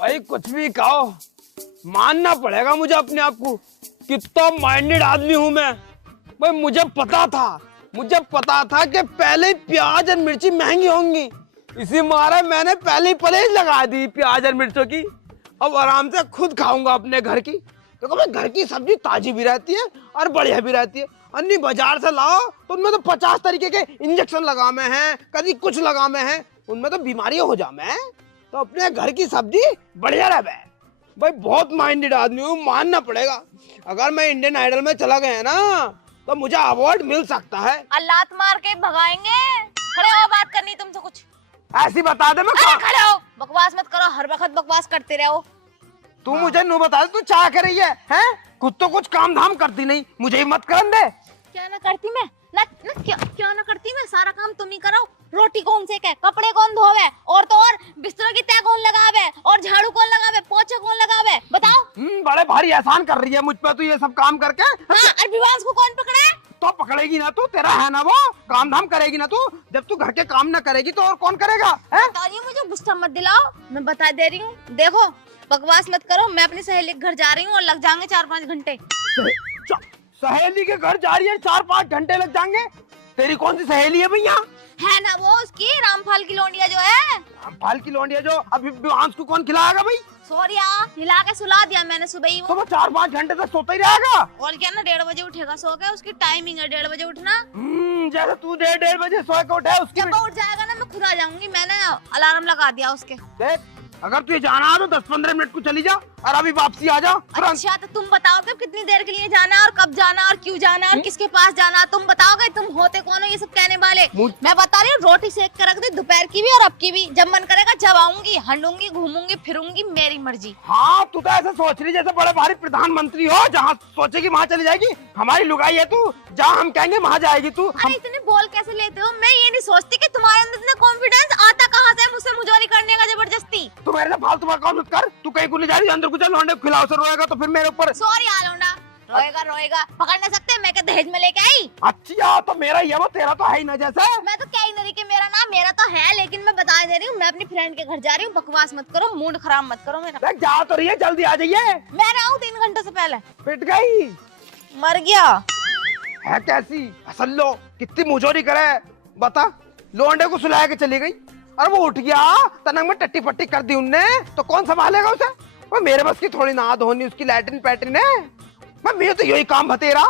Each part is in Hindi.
भाई कुछ भी कहो, मानना पड़ेगा मुझे अपने आप को, कितना माइंडेड आदमी हूं मैं। भाई मुझे पता था कि पहले ही प्याज और मिर्ची महंगी होंगी, इसी मारे मैंने पहले ही परहेज लगा दी प्याज और मिर्चों की। अब आराम से खुद खाऊंगा अपने घर की। देखो भाई घर की सब्जी ताजी भी रहती है और बढ़िया भी रहती है। अन्य बाजार से लाओ तो उनमें तो 50 तरीके के इंजेक्शन लगामे हैं, कभी कुछ लगामे हैं, उनमें तो बीमारियां हो जामे हैं। तो अपने घर की सब्जी बढ़िया रहे। भाई बहुत माइंडेड आदमी हूँ, मानना पड़ेगा। अगर मैं इंडियन आइडल में चला गया ना तो मुझे अवार्ड मिल सकता है। लात मार के भगाएंगे। खड़े हो, बात करनी तुमसे कुछ। ऐसी बता दे मैं खड़े हो, बकवास मत करो, हर वक्त बकवास करते रहो। तू मुझे नू बता दे तू क्या कर रही है, हैं? खुद तो कुछ काम धाम करती नहीं, मुझे ही मत करन दे। क्या ना करती मैं, ना क्या ना करती मैं, सारा काम तुम ही करो। रोटी कौन सेके, कपड़े कौन धोवे, और तो और बिस्तर की तह कौन लगावे, और झाड़ू कौन लगावे, पोछा कौन लगावे, बताओ। बड़े भारी एहसान कर रही है मुझ पे तू ये सब काम करके। हाँ, और विवास को कौन पकड़ा है? तो पकड़ेगी ना तू, तेरा है ना वो, काम धाम करेगी ना तू। जब तू घर के काम ना करेगी तो और कौन करेगा? बता रही हूँ, मुझे गुस्सा मत दिलाओ, मैं बता दे रही हूँ। देखो बकवास मत करो, मैं अपनी सहेली के घर जा रही हूँ और लग जाएंगे 4-5 घंटे। सहेली के घर जा रही है, 4-5 घंटे लग जाएंगे? तेरी कौन सी सहेली है भैया? है ना वो उसकी रामफाल की लोंडिया जो है। रामफाल की लोंडिया जो अभी विवांश को कौन खिलाएगा भाई? सोरिया हिला के सुला दिया मैंने सुबह ही। तो वो 4-5 घंटे तक सोता ही रहेगा। और क्या ना 1:30 बजे उठेगा सो के, उसकी टाइमिंग है 1:30 बजे उठना। जैसे तू 1:30 बजे सो के उठा है उसकी। जब उठ जाएगा ना मैं खुद आ जाऊंगी, मैंने अलार्म लगा दिया उसके। देख अगर तुझे जाना है तो 10-15 मिनट को चली जा और अभी वापसी आ जा। अच्छा तो तुम बताओगे कितनी देर के लिए जाना है और कब जाना और क्यों जाना और किसके पास जाना, तुम बताओगे। तुम होते कौन हो ये सब कहने वाले? मैं बता रही हूँ, रोटी सेक कर रख दे दोपहर की भी और अब की भी। जब मन करेगा जब आऊंगी, हंडूंगी, घूमूंगी, फिरूंगी, मेरी मर्जी। हाँ तू तो ऐसे सोच रही जैसे बड़े भारी प्रधानमंत्री हो, जहाँ सोचेगी वहाँ चली जाएगी। हमारी लुगाई है तू, जहाँ हम कहेंगे वहाँ जाएगी तू। अरे इतने बोल कैसे लेते हो? मैं ये नहीं सोचती कि तुम्हारे अंदर इतना कॉन्फिडेंस आता कहाँ से है मुझसे मुजोरी करने का जबरदस्ती। तू मेरे से फालतू बात मत कर। तू कहीं को नहीं जा रही, अंदर को चल, लौंडे को खिलाओ से रोएगा तो फिर मेरे ऊपर। सॉरी आलोंडा, रोएगा पकड़ ना सकते, मैं क्या दहेज में लेके आई? अच्छा तो मेरा ही है वो, तेरा तो है ही ना। जैसे मैं तो क्या ही नहीं कि मेरा नाम, मेरा तो है, लेकिन मैं बता दे रही हूँ मैं अपनी फ्रेंड के घर जा रही हूँ। बकवास मत करो, मूड खराब मत करो मेरा। देख जा तो रही है, जल्दी आ जाइए। मैं आऊँ 3 घंटे से पहले। पिट गई, मर गया है कैसी असल लो, कितनी मुजोरी करे बता। लौंडे को सुला के चली गई और वो उठ गया, तनक में टट्टी पट्टी कर दी उनने, तो कौन संभालेगा उसे? वो मेरे बस की थोड़ी ना धोनी, उसकी लैट्रिन पैट्रिन है। मैं तो यही काम बतेरा,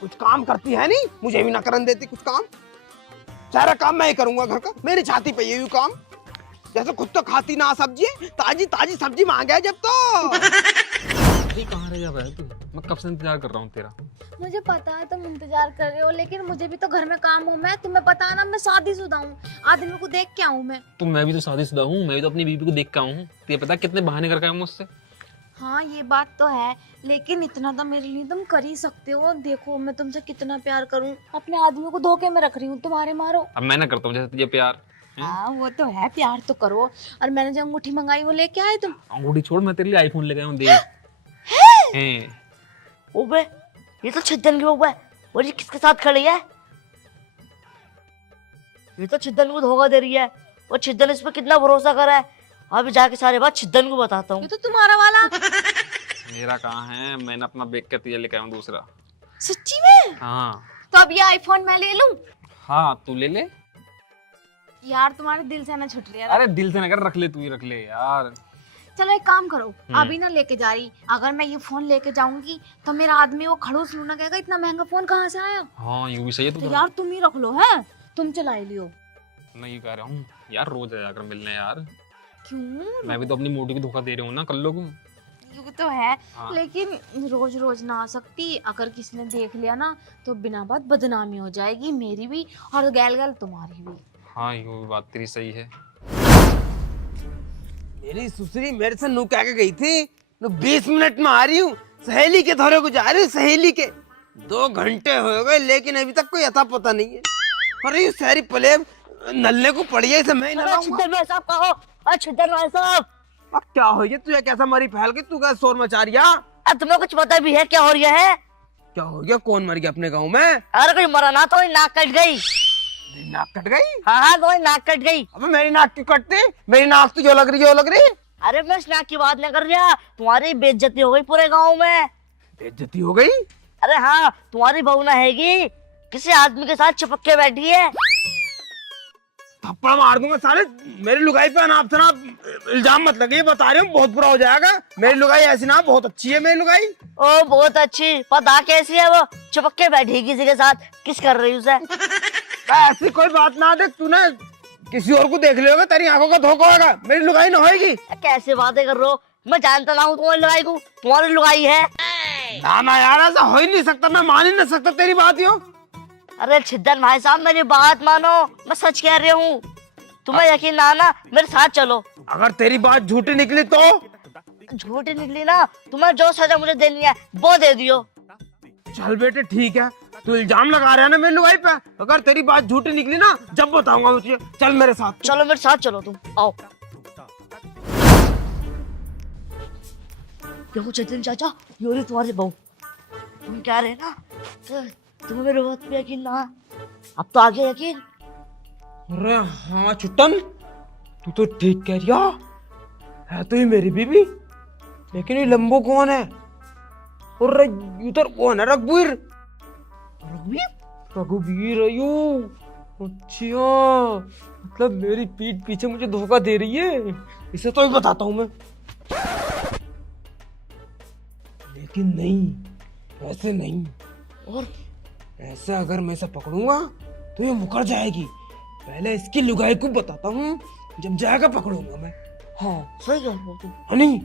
कुछ काम करती है नहीं, मुझे भी ना करन देती कुछ काम। सारा काम मैं ही करूंगा घर का, मेरी छाती पे यही काम। जैसे खुद तो खाती ना सब्जी, ताजी ताजी सब्जी मांगे जब तो। कहाँ रह गया भाई तू? मैं कब से इंतजार कर रहा हूँ तेरा। मुझे पता है तुम इंतजार कर रहे हो, लेकिन मुझे भी तो घर में काम हो। मैं तुम्हें पता ना, मैं शादीशुदा हूँ, आदमी को देख के आऊँ मैं। तो मैं भी तो शादीशुदा हूँ, मैं भी तो अपनी बीवी को देख के आऊँ हूँ। तुझे पता कितने बहाने करके आया मुझसे। हाँ ये बात तो है, लेकिन इतना तो मेरे लिए तुम कर ही सकते हो। देखो मैं तुमसे कितना प्यार करूँ, अपने आदमी को धोखे में रख रही हूँ तुम्हारे मारो। अब मैं ना करता हूँ जैसे तुझे प्यार। हाँ वो तो है, प्यार तो करो। और मैंने जो अंगूठी मंगाई वो लेके आए तुम? अंगूठी छोड़, मैं तेरे लिए आईफोन लेके आया हूँ, देख। ओबे ये तो छिद्दन की बहू है, और ये किसके साथ खड़ी है? ये तो छिद्दन को धोखा दे रही है, और छिद्दन इस पर कितना भरोसा करा है। अभी जाके सारे बात छिद्दन को बताता हूँ। ये तो तुम्हारा वाला। मेरा कहाँ है, मैंने अपना बेच के तुझे लेके आया हूँ दूसरा। सच्ची में? हाँ। तो अब ये आईफोन मैं ले लूं? हाँ तू ले ले यार तुम्हारे दिल से ना छुट रही है। अरे दिल से ना कर, रख ले, तू ही रख ले यार। चलो एक काम करो, अभी ना लेके जा रही, अगर मैं ये फोन लेके जाऊंगी तो मेरा आदमी वो खड़ूस लूना कहेगा इतना महंगा फोन कहाँ से आया। हाँ यूं भी सही है। तो यार तुम ही रख लो, है तुम चला लियो। मैं ये कह रहा हूँ यार, रोज आया कर मिलने यार। क्यों? मैं भी तो अपनी मोटी को धोखा दे रही हूँ ना कल्लो को। ये तो है। हाँ। लेकिन रोज रोज ना आ सकती, अगर किसी ने देख लिया ना तो बिना बात बदनामी हो जाएगी, मेरी भी और गैल गैल तुम्हारी भी। हाँ यूं बात तेरी सही है। मेरी सुसरी मेरे से नू कह के गई थी, 20 मिनट में आ रही हूँ, सहेली के धोरे को जा रही हूँ, सहेली के। 2 घंटे हो गए लेकिन अभी तक कोई अता पता नहीं है। अरे सारी पलेब नल्ले को पड़ी है, इसे मैं छिद्दन भाई साहब कहो, छिद्दन भाई साहब। अब क्या हो गया तुझे, कैसा मरी फैल के तू क्या शोर मचा रही है? अब तुम्हें कुछ पता भी है क्या हो रहा है? क्या हो गया, कौन मर गया अपने गाँव में? अरे कोई मरा ना तो नाक कट गई। मेरी नाक कट गई? हाँ हाँ तुम्हारी नाक कट गई। अबे मेरी नाक क्यों कटती? मेरी नाक तो जो लग रही है वो लग रही है। अरे मैं इस नाक की बात नहीं कर रहा, तुम्हारी बेइज्जती हो गई पूरे गाँव में। बेइज्जती हो गई? अरे हाँ, तुम्हारी बहू ना हैगी किसी आदमी के साथ चिपक के बैठी है। थप्पड़ मार दूंगा साले। मेरी लुगाई पे अनाप शनाप इल्जाम मत लगे, बता रही हूँ बहुत बुरा हो जाएगा। मेरी लुगाई ऐसी ना, बहुत अच्छी है मेरी लुगाई। ओ बहुत अच्छी, पता कैसी है वो? चिपक के बैठी किसी के साथ, किस कर रही उसे? ऐसी कोई बात ना, देख तू ना किसी और को देख लियोगा, तेरी आंखों का धोखा होगा। मेरी लुगाई ना होएगी। कैसे बातें कर रहे हो? मैं जानता ना हूँ तुम्हारी लुगाई को, तुम्हारी लुगाई है। ना ना यार, ऐसा हो ही नहीं सकता, मैं मान ही नहीं सकता तेरी बात यो। अरे छिद्दन भाई साहब मेरी बात मानो, मैं सच कह रही हूँ। तुम्हें यकीन ना आना, मेरे साथ चलो। अगर तेरी बात झूठी निकली तो? झूठी निकली ना, तुम्हें जो सजा मुझे देनी है वो दे दियो। चल बेटे ठीक है, तू इल्जाम लगा रहा है ना मेरी लुगाई पे। अगर तेरी बात झूठी निकली ना, जब बताऊंगा मुझे। चल मेरे साथ। चलो मेरे साथ चलो, तुम आओ। देखो चेतन चाचा, ये रही तुम्हारी बहू। तुम कह रहे ना तो तुम्हें मेरे बात पे यकीन ना, अब तो आ गया यकीन। अरे हाँ छुट्टन, तू तो ठीक कह रिया है, तो ये मेरी बीबी। लेकिन ये लंबो कौन है? और उधर कौन है? रघुवीर। रघुवीर अयो, अच्छा मतलब मेरी पीठ पीछे मुझे धोखा दे रही है। इसे तो ही बताता हूँ मैं। लेकिन नहीं, ऐसे नहीं। और ऐसे अगर मैं इसे पकड़ूंगा तो ये मुकर जाएगी। पहले इसकी लुगाई को बताता हूँ, जब जाएगा पकड़ूंगा मैं। हाँ सही कह रहे हो तुम। हनी,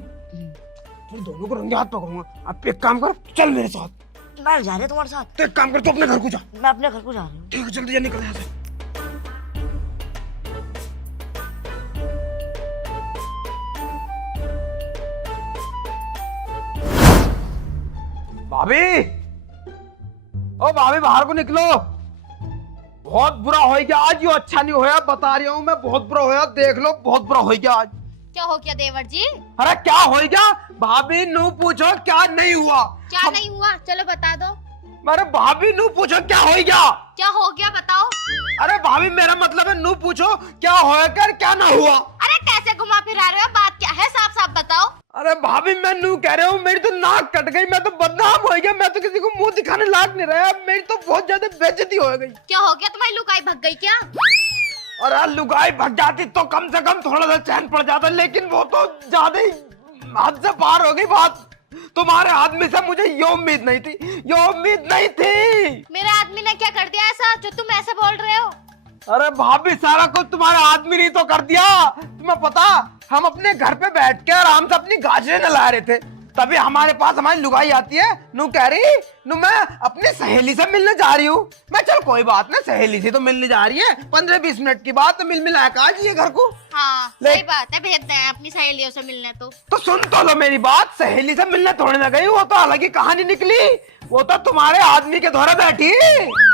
फिर दोनों को रंगे हाथ पकड़ूंगा। अब एक काम कर, चल मेरे साथ। मैं जा रही हूँ तुम्हारे साथ। तो एक काम कर, तू अपने घर को जा। मैं अपने घर को जा रही हूँ। ठीक है, जल्दी जल्दी निकल यहाँ से। भाभी, ओ भाभी बाहर को निकलो। बहुत बुरा हो गया आज, यो अच्छा नहीं होया, बता रही हूँ मैं। बहुत बुरा होया, देख लो बहुत बुरा हो गया आज। क्या हो गया देवर जी? अरे क्या हो गया भाभी, नू पूछो क्या नहीं हुआ। क्या नहीं हुआ? चलो बता दो। अरे भाभी नू पूछो क्या हो गया। क्या हो गया बताओ। अरे भाभी मेरा मतलब है, नू पूछो क्या होकर क्या ना हुआ। अरे कैसे घुमा फिरा रहे हो, बात क्या है, साफ साफ बताओ। अरे भाभी मैं नू कह रहा हूँ, मेरी तो नाक कट गई, मैं तो बदनाम हो गया, मैं तो किसी को मुंह दिखाने लायक नहीं रहा। मेरी तो बहुत ज्यादा बेइज्जती हो गई। क्या हो गया, तुम्हारी लुगाई भग गई क्या? अरे लुगाई भग जाती तो कम से कम थोड़ा सा चैन पड़ जाता, लेकिन वो तो ज्यादा ही हद से पार हो गई बात। तुम्हारे आदमी से मुझे ये उम्मीद नहीं थी, ये उम्मीद नहीं थी। मेरे आदमी ने क्या कर दिया ऐसा जो तुम ऐसे बोल रहे हो? अरे भाभी सारा कुछ तुम्हारा आदमी नहीं तो कर दिया। तुम्हें पता, हम अपने घर पे बैठ के आराम से अपनी गाजरें नला रहे थे, तभी हमारे पास हमारी लुगाई आती है। नू कह रही, नू मैं अपनी सहेली से मिलने जा रही हूँ। मैं चल कोई बात ना, सहेली से तो मिलने जा रही है, 15-20 मिनट की बात, मिल मिला के आ जाइए घर को। हाँ सही बात है, भेजते हैं अपनी सहेलियों से मिलने। तो सुन तो लो मेरी बात, सहेली से मिलने थोड़ी ना गई, वो तो अलग ही कहानी निकली। वो तो तुम्हारे आदमी के धोरे बैठी।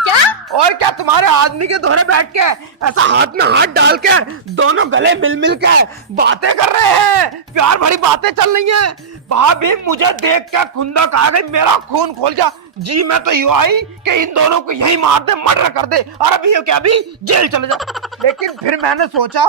क्या? और क्या, तुम्हारे आदमी के धोरे बैठ के ऐसा हाथ में हाथ डाल के दोनों गले मिल मिल के बातें कर रहे हैं, प्यार भरी बातें चल रही हैं। भाभी मुझे देख के खुंदक आ गई, मेरा खून खोल जा जी। मैं तो यूं आई कि इन दोनों को यही मार दे, मर्डर कर दे, और अभी क्या अभी जेल चले जा। लेकिन फिर मैंने सोचा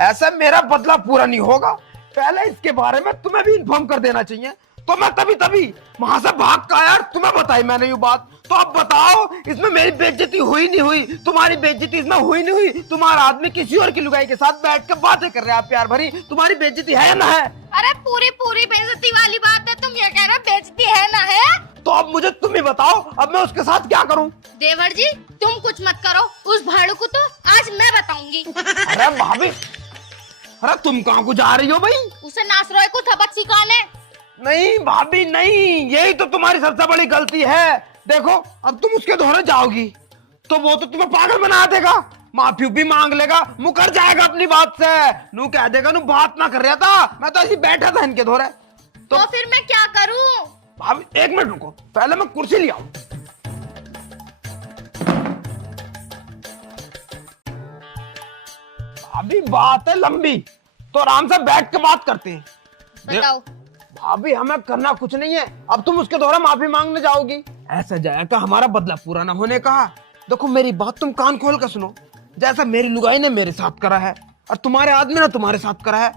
ऐसा मेरा बदला पूरा नहीं होगा, पहले इसके बारे में तुम्हें भी इन्फॉर्म कर देना चाहिए। तो मैं तभी वहां से भाग का यार तुम्हें बताई मैंने ये बात। तो अब बताओ, इसमें मेरी बेइज्जती हुई नहीं हुई? तुम्हारी बेइज्जती इसमें हुई नहीं हुई? तुम्हारा आदमी किसी और की लुगाई के साथ बैठ के बातें कर रहे हैं प्यार भरी, तुम्हारी बेइज्जती है या ना है? अरे पूरी बेइज्जती वाली बात है, तुम ये कह रहे हो बेइज्जती है ना है? तो अब मुझे तुम ही बताओ, अब मैं उसके साथ क्या करूं? देवर जी तुम कुछ मत करो, उस भाड़ू को तो आज मैं बताऊंगी। अरे भाभी, अरे तुम कहाँ को जा रही हो भाई? उसे नासरोए को सबक सिखाने। नहीं भाभी नहीं, यही तो तुम्हारी सबसे बड़ी गलती है। देखो अब तुम उसके धोरे जाओगी तो वो तो तुम्हें पागल बना देगा, माफी भी मांग लेगा, मुकर जाएगा अपनी बात से। नू कह देगा नू बात ना कर रहा था, मैं तो ऐसे बैठा था इनके धोरे। तो फिर मैं क्या करूं? भाभी 1 मिनट रुको, पहले मैं कुर्सी ले आऊं। भाभी बात है लंबी, तो आराम से बैठ के बात करते हैं। बताओ। भाभी हमें करना कुछ नहीं है, अब तुम उसके द्वारा माफी मांगने जाओगी, ऐसा जाएगा हमारा बदला पूरा ना होने का। देखो मेरी बात तुम कान खोल कर सुनो, जैसा मेरी लुगाई ने मेरे साथ करा है और तुम्हारे आदमी ने तुम्हारे साथ करा है,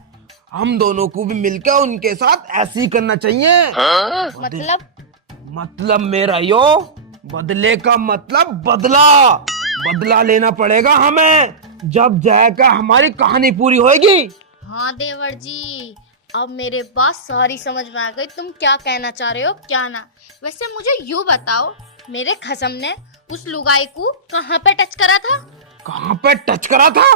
हम दोनों को भी मिलकर उनके साथ ऐसे ही करना चाहिए। मतलब मेरा यो बदले का मतलब बदला, बदला लेना पड़ेगा हमें, जब जाएगा हमारी कहानी पूरी होगी। हाँ देवर जी, अब मेरे बात सारी समझ में आ गई, तुम क्या कहना चाह रहे हो क्या ना। वैसे मुझे यूँ बताओ, मेरे खसम ने उस लुगाई को कहाँ पे टच करा था? कहाँ पे टच करा था?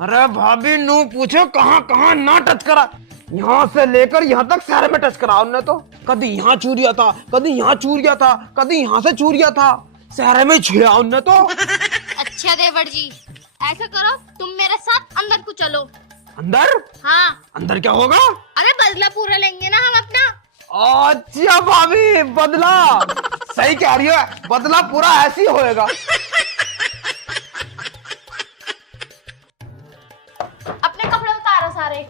अरे भाभी नू पूछो कहाँ कहाँ ना टच करा, यहाँ से लेकर यहाँ तक सारे में टच करा उन्होंने तो। कभी यहाँ चूरिया था, कभी यहाँ चूरिया था, कभी यहाँ से चूरिया था, सारे में छुआ उन्होंने तो। अच्छा देवर जी, ऐसा करो तुम मेरे साथ अंदर को चलो। अंदर? हाँ। अंदर क्या होगा? अरे बदला पूरा लेंगे ना हम अपना। अच्छा भाभी, बदला सही कह रही है, बदला पूरा ऐसे ही होएगा। अपने कपड़े उतारो सारे।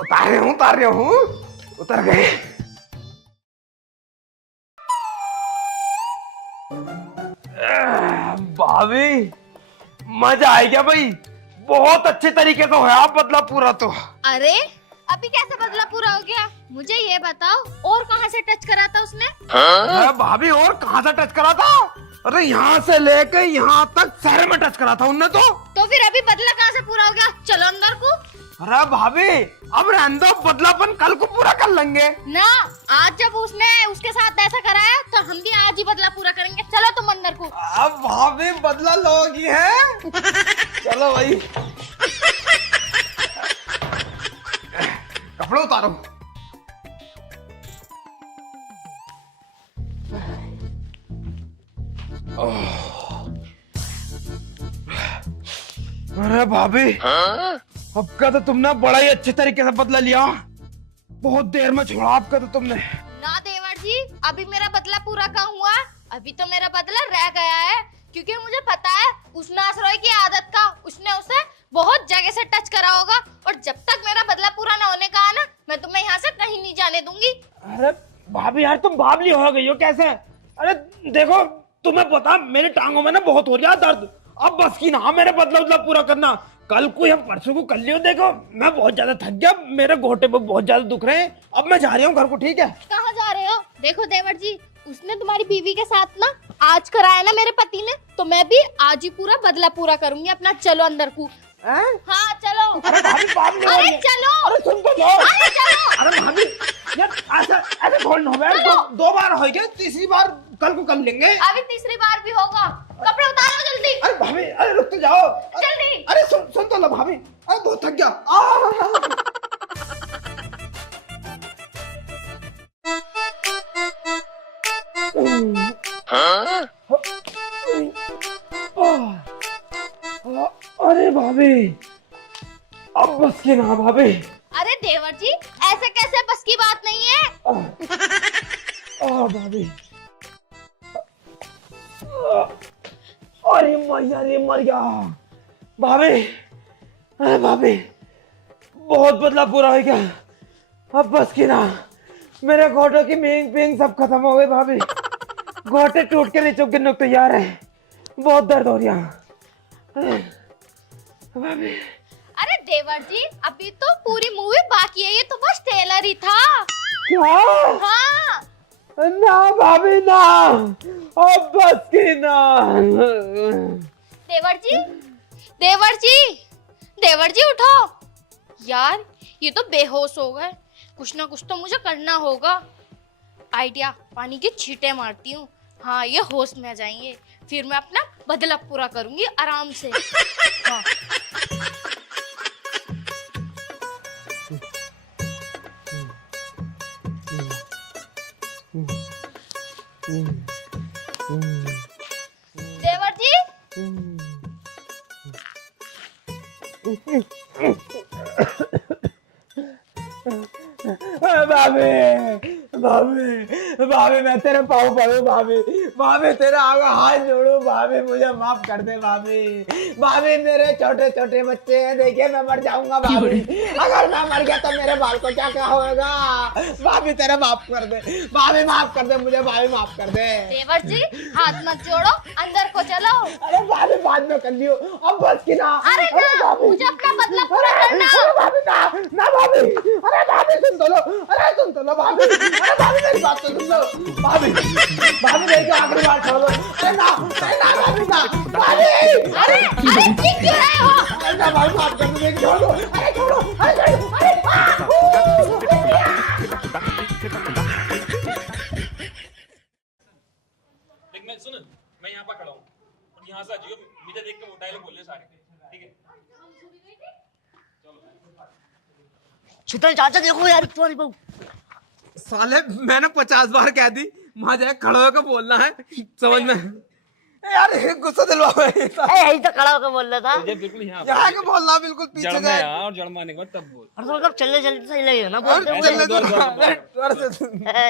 उतार रहे हूँ, उतर गए। भाभी मजा आ गया भाई, बहुत अच्छे तरीके से होया आप बदला पूरा तो। अरे अभी कैसे बदला पूरा हो गया? मुझे ये बताओ, और कहाँ से टच करा था उसने? अरे भाभी और कहाँ से टच करा था? अरे यहाँ से लेके यहाँ तक सारे में टच करा था उनने तो फिर अभी बदला कहाँ से पूरा हो गया? चलो अंदर को। अरे भाभी अब रहने दो, बदलापन कल को पूरा कर लेंगे ना। आज जब उसने उसके साथ ऐसा कराया तो हम भी आज ही बदला पूरा करेंगे। चलो तुम अंदर को। अब भाभी बदला लोगी है। चलो भाई, कपड़े उतारो। अरे भाभी अब का तो तुमने बड़ा ही अच्छे तरीके से बदला लिया, बहुत देर में छोड़ा आपका तो तुमने। ना देवर जी, अभी मेरा बदला पूरा कहाँ हुआ? अभी तो मेरा बदला रह गया है, क्योंकि मुझे पता है उस नासरोई की आदत का, उसने उसे बहुत जगह से टच करा होगा, और जब तक मेरा बदला पूरा ना होने का है ना, मैं तुम्हें यहाँ से कहीं नहीं जाने दूंगी। अरे भाभी यार तुम बावली हो गई हो कैसे? अरे देखो तुम्हें पता मेरी टांगों में ना बहुत हो रहा दर्द, अब बस की ना मेरे बदला पूरा करना, कल को या परसों को कर लियो। देखो मैं बहुत ज्यादा थक गया, मेरे घोटे पे बहुत ज्यादा दुख रहे हैं, अब मैं जा रही हूँ घर को। ठीक है? कहाँ जा रहे हो? देखो देवर जी, उसने तुम्हारी बीवी के साथ ना आज कराया ना मेरे पति ने, तो मैं भी आज ही पूरा बदला पूरा करूंगी अपना। चलो अंदर को। हाँ चलो। अरे भाभी बावली हो अरे रही है। चलो। अरे सुन तो लो। अरे चलो। अरे भाभी यार ऐसा ऐसे थोड़ी ना होगा, दो बार हो गया, तीसरी बार कल को कर लेंगे। अभी तीसरी बार भी होगा। कपड़े उतारो जल्दी। अरे भाभी अरे रुक तो जाओ जल्दी। अरे सुन तो लो भाभी, अरे बहुत थक गया। अरे भाभी अब बस की ना भाभी। अरे देवर जी, ऐसे कैसे? बस की बात नहीं है। भाभी अरे मैया रे मर गया भाभी। अरे भाभी बहुत बदला पूरा हो गया, अब बस की ना, मेरे घोटों की मींग पींग सब खत्म हो गई भाभी, घोटे टूट के नीचे गिरने को तैयार है, बहुत दर्द हो रहा भाभी। अरे देवर जी, अभी तो पूरी मूवी बाकी है, ये तो बस ट्रेलर ही था। क्या? हाँ। ना भाभी ना, अब बस की ना। देवर जी, देवर जी, देवर जी उठो यार, ये तो बेहोश हो गए। कुछ ना कुछ तो मुझे करना होगा। आइडिया, पानी की छींटे मारती हूँ, हाँ ये होश में आ जाएंगे, फिर मैं अपना बदला पूरा करूंगी आराम से। हाँ। देवर जी, भाभी भाभी भाभी मैं तेरे पाँव पड़ू भाभी भाभी तेरे आगे हाथ जोड़ू भाभी मुझे माफ कर दे भाभी भाभी मेरे छोटे छोटे बच्चे हैं देखिए मैं मर जाऊंगा भाभी अगर मैं मर गया तो मेरे बाल को क्या होगा भाभी तेरे माफ कर दे भाभी माफ कर दे मुझे भाभी माफ कर दे। देवर जी हाथ मत जोड़ो अंदर को चलो। अरे भाभी बाद में कर लियो अब बस की ना। अरे ना मुझे अपना बदला पूरा करना। भाभी ना भाभी अरे भाभी सुन तो लो अरे सुन तो लो भाभी अरे भाभी मेरी बात तो सुन लो भाभी भाभी मेरी तो आखिरी बात छोड़ दो अरे ना भाभी ना भाभी अरे ठीक क्यों रहे हो? अरे ना भाभी माफ कर दो मेरी छोड़ दो अरे छोड़ो अरे देख मैं सुन मैं यहाँ पर खड़ा हूँ और यहाँ से जियो मुझे देख के वो डायलॉग बोल ले सारे ठीक है। शीतल चाचा देखो यार तुम्हारी बहू। साले मैंने 50 बार कह दी वहां जाए खड़ा होकर बोलना है समझ में यार गुस्सा दिलवा यही तो खड़ा होकर बोल रहा था। मुझे बिल्कुल यहाँ यहाँ के बोलना बिल्कुल पीछे जड़ में जाए यहाँ और जड़ मारने के बाद तब बोल। और तो मतलब चलने चलते सही लगे ना और बोलते चलने दो हुए।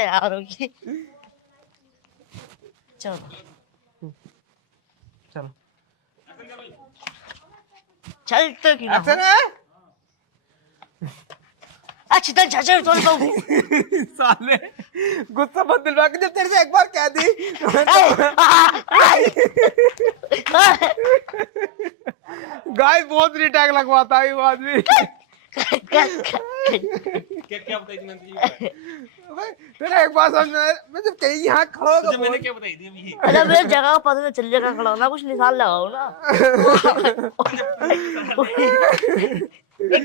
यार होगी चलो चलो चल तो क्यों ना ऐसे हो। ना शीतल चाचा तुम्हारी बहू। साले गुस्सा मत दिलवा के जब तेरे से एक बार कह दी गाय बहुत रिटैक लगवाता है वो आदमी। क्या बताई थी मैंने तेरा एक बार समझ में मैं जब कहीं यहाँ खड़ा होगा मैंने क्या बताई थी अभी अरे मेरे जगह का पता चल जाएगा खड़ा होना कुछ निशान लगाओ ना।